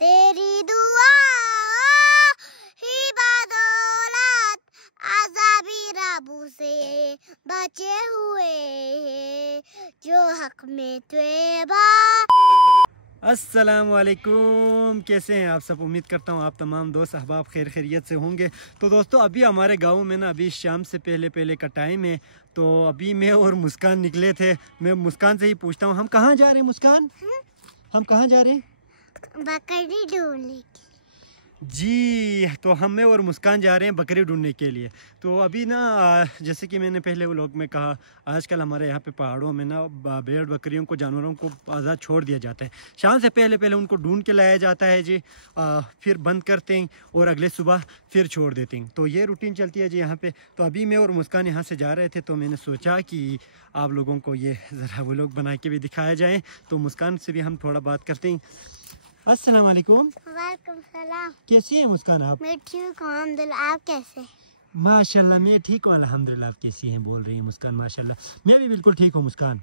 तेरी दुआ ही बदौलत अज़ाबी रबू से बचे हुए हैं जो हक में त्वेबा। अस्सलाम वालेकुम, कैसे हैं आप सब। उम्मीद करता हूँ आप तमाम दोस्त अहबाब खैर खैरियत से होंगे। तो दोस्तों अभी हमारे गांव में ना अभी शाम से पहले का टाइम है। तो अभी मैं और मुस्कान निकले थे। मैं मुस्कान से ही पूछता हूँ हम कहाँ जा रहे हैं मुस्कान? हम कहाँ जा रहे हैं? बकरी ढूंढने के जी, तो हम मैं और मुस्कान जा रहे हैं बकरी ढूंढने के लिए। तो अभी ना जैसे कि मैंने पहले व्लॉग में कहा, आजकल हमारे यहाँ पे पहाड़ों में ना भेड़ बकरियों को, जानवरों को आज़ाद छोड़ दिया जाता है। शाम से पहले उनको ढूंढ के लाया जाता है जी, फिर बंद करते हैं और अगले सुबह फिर छोड़ देते हैं। तो ये रूटीन चलती है जी यहाँ पे। तो अभी मैं और मुस्कान यहाँ से जा रहे थे, तो मैंने सोचा कि आप लोगों को ये ज़रा व्लॉग बना के भी दिखाया जाए। तो मुस्कान से भी हम थोड़ा बात करते हैं। अस्सलाम वालेकुम। वालेकुम सलाम। कैसी है मुस्कान आप? मैं ठीक हूँ अल्हम्दुलिल्लाह, आप कैसे? माशाल्लाह मैं ठीक हूँ अल्हम्दुलिल्लाह। आप कैसी हैं बोल रही हैं मुस्कान? माशाल्लाह मैं भी बिल्कुल ठीक हूँ मुस्कान।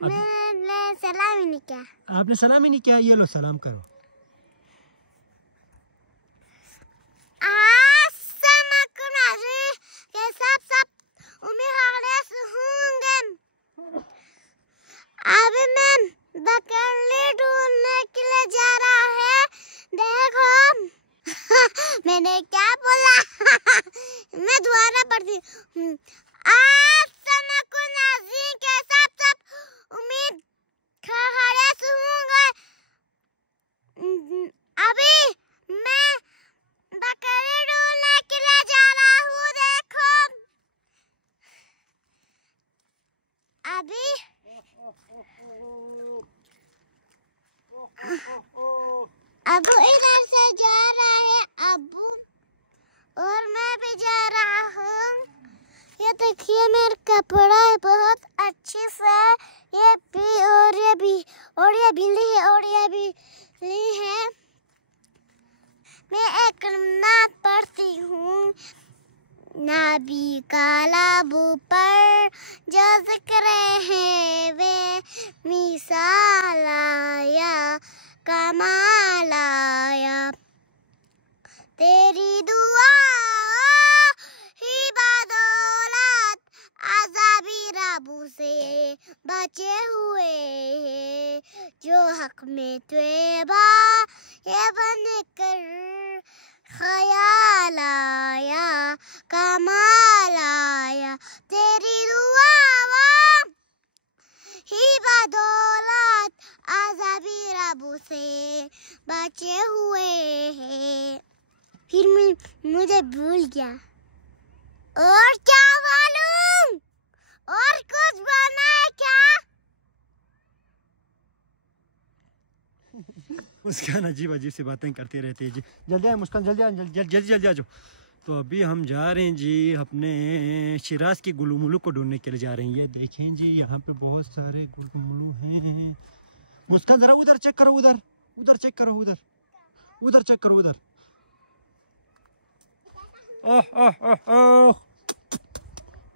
मैंने सलाम ही नहीं किया। आपने सलाम ही नहीं किया? ये लो सलाम करो। अभी मैं बकरी ढूंढने के लिए जा रहा है। देखो मैंने क्या बोला मैं दोबारा पढ़ती हूँ। के सब उम्मीद खैरियत से होंगे। अभी मैं बकरी ढूंढने के लिए जा रहा हूँ। देखो अभी अबू इधर से जा रहा है अबू, और मैं भी जा रहा हूँ। ये देखिए मेरा कपड़ा है बहुत अच्छे से। ये भी और ये भी और ये बिल्ली है और ये भी बिल्ली है। मैं एक नात पढ़ती हूँ। नबी का लाबू पर जो जिक्र है वे मिसाल आया कमाल आया। तेरी दुआ ही बदौलत अज़ाबी रबू से बचे हुए हैं जो हक में त्वेबा ये बनकर ख्याल आया कमाल आया। तेरी दुआ ही बदौलत अज़ाबी रबू से बचे हुए हैं। फिर मुझे भूल गया और क्या मालूम, और कुछ बना है क्या? मुस्कान अजीब सी बातें करते रहती है जी। जल्दी आए मुस्कान, जल्दी आए, जल्दी आ जाओ। तो अभी हम जा रहे हैं जी अपने शिराज की गुलूमुलू को ढूंढने के लिए जा रहे हैं। ये देखें जी यहाँ पे बहुत सारे गुलूमुलू हैं। मुस्कान जरा उधर चेक करो, उधर चेक करो, उधर चेक करो, उधर। ओह ओह ओह ओह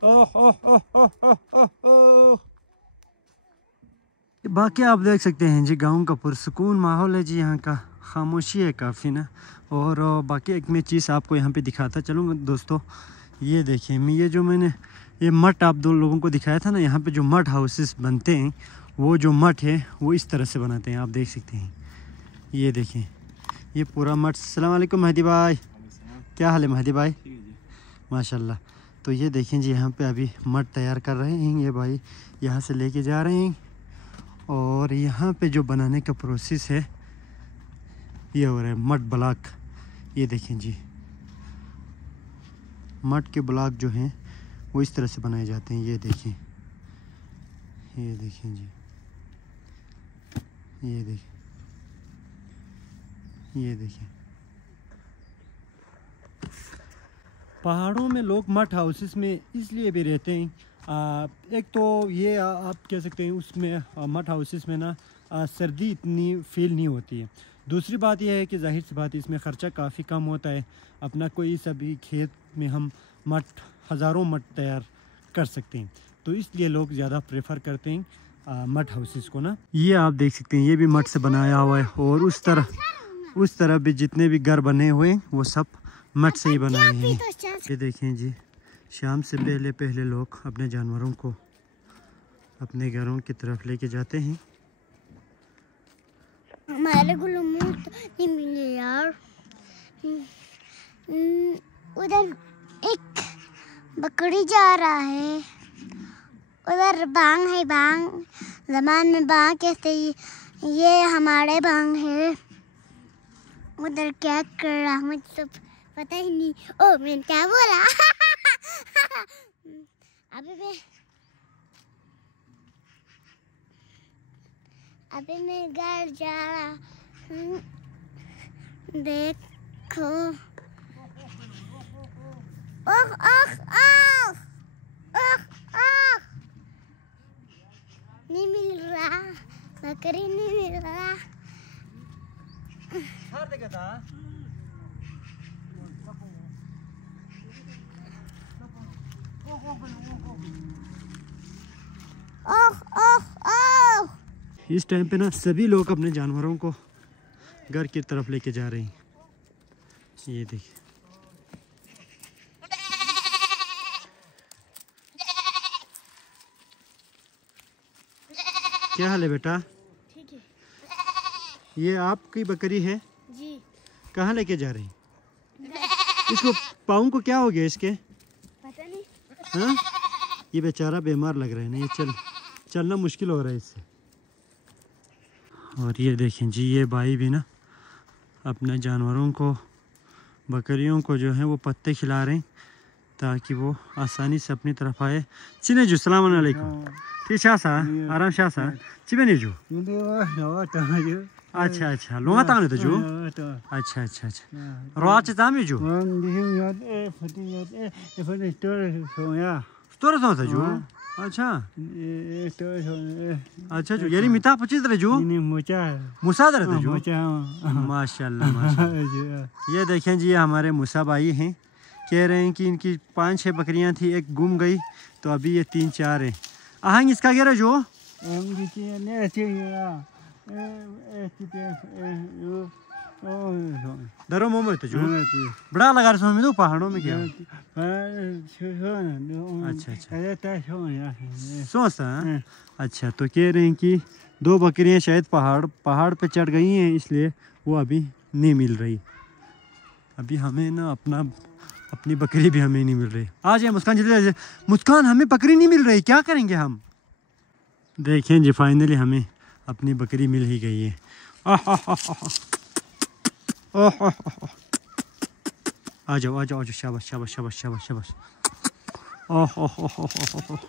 ओह ओह ओह ओह ओह। बाकी आप देख सकते हैं जी गांव का पुरसुकून माहौल है जी। यहाँ का खामोशी है काफ़ी ना। और बाकी एक मैं चीज़ आपको यहाँ पे दिखाता चलूँगा दोस्तों। ये देखिए मैंने ये मठ आप दो लोगों को दिखाया था ना। यहाँ पे जो मठ हाउसेस बनते हैं, वो जो मठ है वो इस तरह से बनाते हैं। आप देख सकते हैं, ये देखें ये पूरा मठ। अस्सलाम वालेकुम महदी भाई, क्या हाल है महदी भाई? माशाल्लाह। तो ये देखें जी यहाँ पे अभी मठ तैयार कर रहे हैं ये भाई, यहाँ से लेके जा रहे हैं। और यहाँ पे जो बनाने का प्रोसेस है ये हो रहा है मठ ब्लॉक। ये देखें जी मठ के ब्लॉक जो हैं वो इस तरह से बनाए जाते हैं। ये देखें जी, ये देखें। पहाड़ों में लोग मठ हाउसेस में इसलिए भी रहते हैं, एक तो ये आप कह सकते हैं उसमें मठ हाउसेस में ना सर्दी इतनी फील नहीं होती है। दूसरी बात यह है कि जाहिर सी बात है इसमें ख़र्चा काफ़ी कम होता है। अपना कोई सभी खेत में हम मठ हज़ारों मठ तैयार कर सकते हैं। तो इसलिए लोग ज़्यादा प्रेफर करते हैं मड हाउसेस को ना। ये आप देख सकते हैं, ये भी मड से बनाया हुआ है, और उस तरफ भी जितने भी घर बने हुए हैं वो सब मड से ही बनाए हैं। ये देखें जी, शाम से पहले लोग अपने जानवरों को अपने घरों की तरफ लेके जाते हैं। हमारे गुलामों तो नहीं मिले यार। उधर एक बकरी जा रहा है, उधर बांग है, बांग जबान में बांग कहते हैं, ये हमारे बांग है। उधर क्या कर रहा मुझे तो पता ही नहीं। ओ मैंने क्या बोला? अभी मैं घर जा रहा हूँ। देखो, ओह ओह ओह ओह ओह, नहीं मिल रहा, बकरी नहीं मिल रहा। ओह ओह ओह। इस टाइम पे ना सभी लोग अपने जानवरों को घर की तरफ लेके जा रहे हैं। ये देखिए, क्या हाल है बेटा? ठीक है ये आपकी बकरी है जी। कहाँ लेके जा रही हैं? इसको पाँव को क्या हो गया इसके? पता नहीं। हाँ, ये बेचारा बीमार लग रहा है ना, ये चलना मुश्किल हो रहा है इससे। और ये देखें जी, ये भाई भी ना अपने जानवरों को, बकरियों को जो है वो पत्ते खिला रहे हैं ताकि वो आसानी से अपनी तरफ आए। चिने जू सलाम अलैकुम। ठीक शासा आराम शासा चिबे नहीं जू। अच्छा अच्छा लोंगा तांग तो जू। अच्छा अच्छा अच्छा रोच तामी जू तोर तो जू। अच्छा अच्छा जू यारी मिता पची तरह जू मूसा तरह जू। माशाल्लाह माशाल्लाह। ये देखें जी, ये हमारे मूसा भाई हैं, कह रहे हैं कि इनकी 5-6 बकरियां थी, एक गुम गई तो अभी ये 3-4 हैं। आहंग इसका कह रहे जो दरो मोमो तो जो बड़ा लगा रहे में तो पहाड़ों में क्या। अच्छा अच्छा सोचता। अच्छा, तो कह रहे हैं कि 2 बकरियां शायद पहाड़ पे चढ़ गई हैं, इसलिए वो अभी नहीं मिल रही। अभी हमें ना अपनी बकरी भी हमें नहीं मिल रही। आ जाए मुस्कान, जल्दी मुस्कान, हमें बकरी नहीं मिल रही, क्या करेंगे हम? देखें जी, फाइनली हमें अपनी बकरी मिल ही गई है। आ जाओ शाबाश शाबाश शाबाश शाबाश शाबाश। ओह